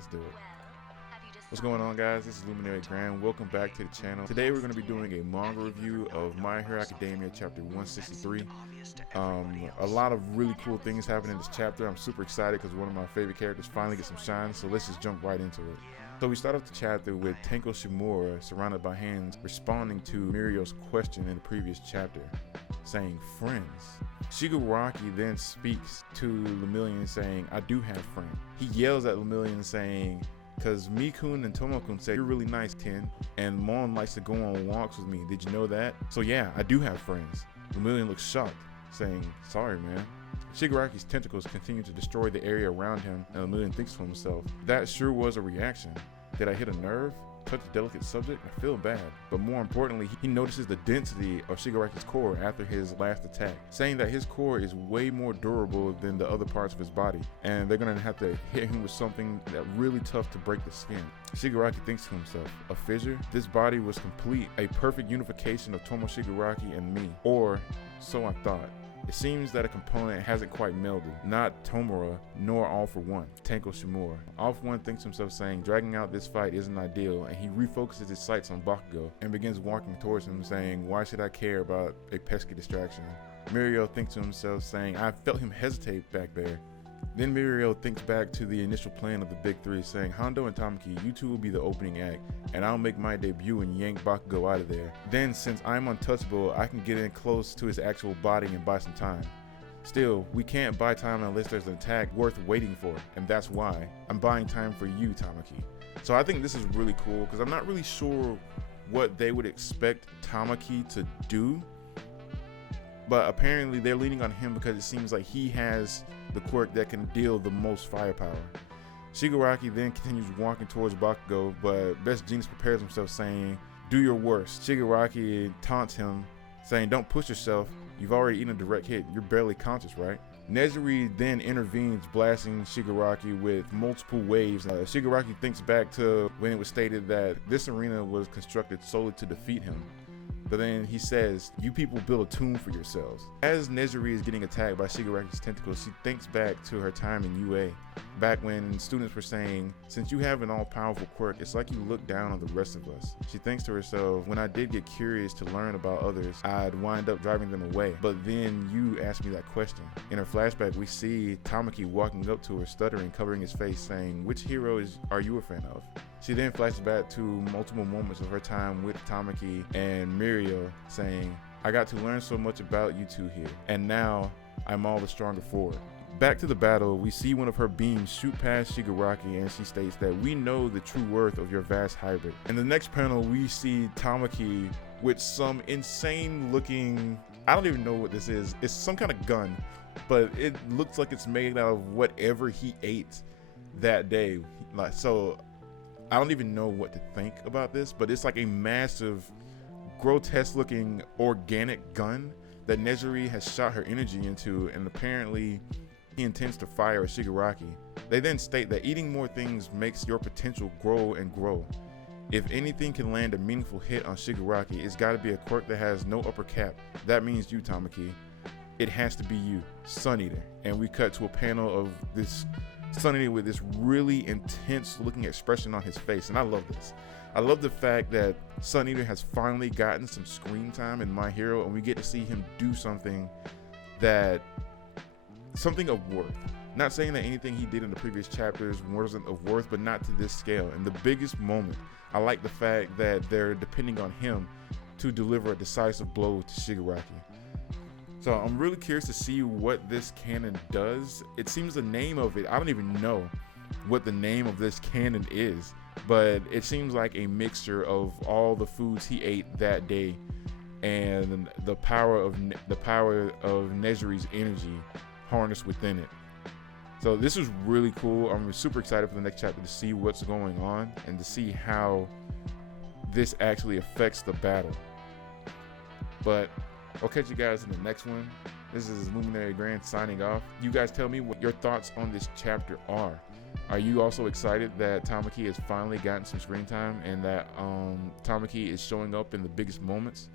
Let's do it. What's going on, guys? This is Luminary Grand. Welcome back to the channel. Today we're going to be doing a manga review of My Hero Academia chapter 163. A lot of really cool things happen in this chapter. I'm super excited because one of my favorite characters finally gets some shine, so let's just jump right into it. So we start off the chapter with Tenko Shimura surrounded by hands responding to Mirio's question in the previous chapter, saying friends. Shigaraki then speaks to Lemillion saying, I do have friends. He yells at Lemillion saying, because Mikun and Tomokun say, you're really nice, Ten, and Mon likes to go on walks with me. Did you know that? So yeah, I do have friends. Lemillion looks shocked, saying, sorry, man. Shigaraki's tentacles continue to destroy the area around him, and Lemillion thinks to himself, that sure was a reaction. Did I hit a nerve? Touch a delicate subject? I feel bad. But more importantly, he notices the density of Shigaraki's core after his last attack, saying that his core is way more durable than the other parts of his body, and they're gonna have to hit him with something that really tough to break the skin. Shigaraki thinks to himself, a fissure? This body was complete, a perfect unification of Tomo Shigaraki and me, or so I thought. It seems that a component hasn't quite melded, not Tomura, nor All For One, Tenko Shimura. All For One thinks to himself saying, dragging out this fight isn't ideal, and he refocuses his sights on Bakugo and begins walking towards him saying, why should I care about a pesky distraction? Mirio thinks to himself saying, I felt him hesitate back there. Then Mirio thinks back to the initial plan of the Big Three, saying, Hondo and Tamaki, you two will be the opening act, and I'll make my debut and yank Bakugo out of there. Then, since I'm untouchable, I can get in close to his actual body and buy some time. Still, we can't buy time unless there's an attack worth waiting for, and that's why I'm buying time for you, Tamaki. So I think this is really cool, because I'm not really sure what they would expect Tamaki to do, but apparently they're leaning on him because it seems like he has the quirk that can deal the most firepower. Shigaraki then continues walking towards Bakugo, but Best Jeanist prepares himself saying, do your worst. Shigaraki taunts him, saying, don't push yourself, you've already eaten a direct hit, you're barely conscious, right? Nejiri then intervenes, blasting Shigaraki with multiple waves. Shigaraki thinks back to when it was stated that this arena was constructed solely to defeat him. But then he says, you people build a tomb for yourselves. As Nejiri is getting attacked by Shigaraki's tentacles, she thinks back to her time in UA, back when students were saying, since you have an all-powerful quirk, it's like you look down on the rest of us. She thinks to herself, when I did get curious to learn about others, I'd wind up driving them away. But then you asked me that question. In her flashback, we see Tamaki walking up to her, stuttering, covering his face, saying, which hero are you a fan of? She then flashes back to multiple moments of her time with Tamaki and Mirio, saying, I got to learn so much about you two here, and now I'm all the stronger for it. Back to the battle, we see one of her beams shoot past Shigaraki, and she states that we know the true worth of your vast hybrid. In the next panel, we see Tamaki with some insane looking, I don't even know what this is. It's some kind of gun, but it looks like it's made out of whatever he ate that day. I don't even know what to think about this, but it's like a massive, grotesque looking organic gun that Nejiri has shot her energy into, and apparently he intends to fire at Shigaraki. They then state that eating more things makes your potential grow and grow. If anything can land a meaningful hit on Shigaraki, it's gotta be a quirk that has no upper cap. That means you, Tamaki. It has to be you, Sun Eater. And we cut to a panel of this Sun Eater with this really intense looking expression on his face, and I love this. I love the fact that Sun Eater has finally gotten some screen time in My Hero, and we get to see him do something of worth. Not saying that anything he did in the previous chapters wasn't of worth, but not to this scale. In the biggest moment, I like the fact that they're depending on him to deliver a decisive blow to Shigaraki. So I'm really curious to see what this cannon does. It seems the name of it, I don't even know what the name of this cannon is, but it seems like a mixture of all the foods he ate that day and the power of Nejiri's energy harnessed within it. So this is really cool. I'm super excited for the next chapter to see what's going on and to see how this actually affects the battle. But I'll catch you guys in the next one. This is Luminary Grand signing off. You guys tell me what your thoughts on this chapter are. Are you also excited that Tamaki has finally gotten some screen time and that Tamaki is showing up in the biggest moments?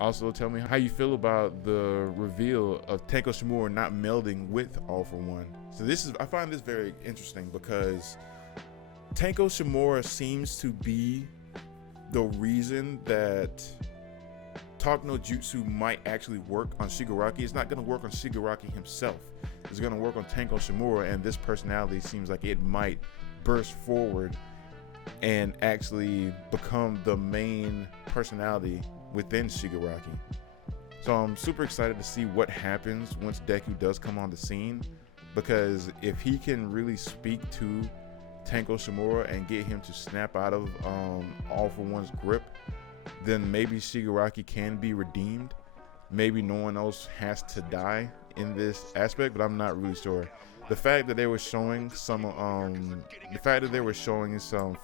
Also, tell me how you feel about the reveal of Tenko Shimura not melding with All For One. So I find this very interesting because Tanko Shimura seems to be the reason that Talk no Jutsu might actually work on Shigaraki. It's not going to work on Shigaraki himself. It's going to work on Tanko Shimura, and this personality seems like it might burst forward and actually become the main personality within Shigaraki. So I'm super excited to see what happens once Deku does come on the scene, because if he can really speak to Tanko Shimura and get him to snap out of All For One's grip, then maybe Shigaraki can be redeemed. Maybe no one else has to die in this aspect, but I'm not really sure. The fact that they were showing some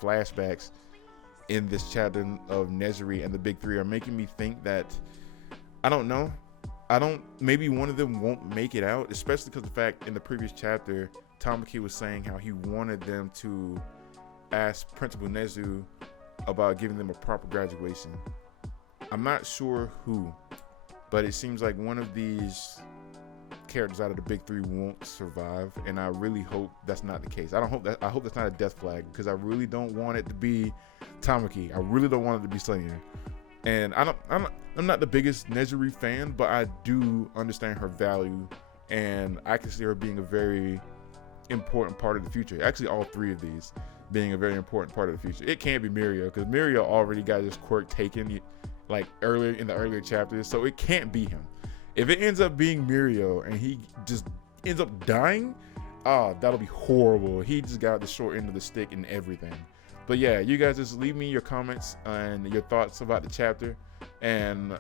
flashbacks in this chapter of Nezuri and the Big Three are making me think that, I don't know, maybe one of them won't make it out, especially because the fact in the previous chapter Tamaki was saying how he wanted them to ask Principal Nezu about giving them a proper graduation. I'm not sure who, but it seems like one of these characters out of the Big Three won't survive, and I really hope that's not the case. I hope that's not a death flag, because I really don't want it to be Tamaki. I really don't want it to be Sonya. And I'm not the biggest Nezuri fan, but I do understand her value, and I can see her being a very important part of the future. Actually, all three of these being a very important part of the future. It can't be Mirio, because Mirio already got his quirk taken like earlier in the earlier chapters, so it can't be him. If it ends up being Mirio and he just ends up dying, that'll be horrible. He just got the short end of the stick and everything. But yeah, you guys just leave me your comments and your thoughts about the chapter, and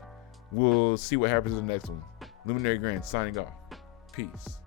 we'll see what happens in the next one. Luminary Grand signing off. Peace.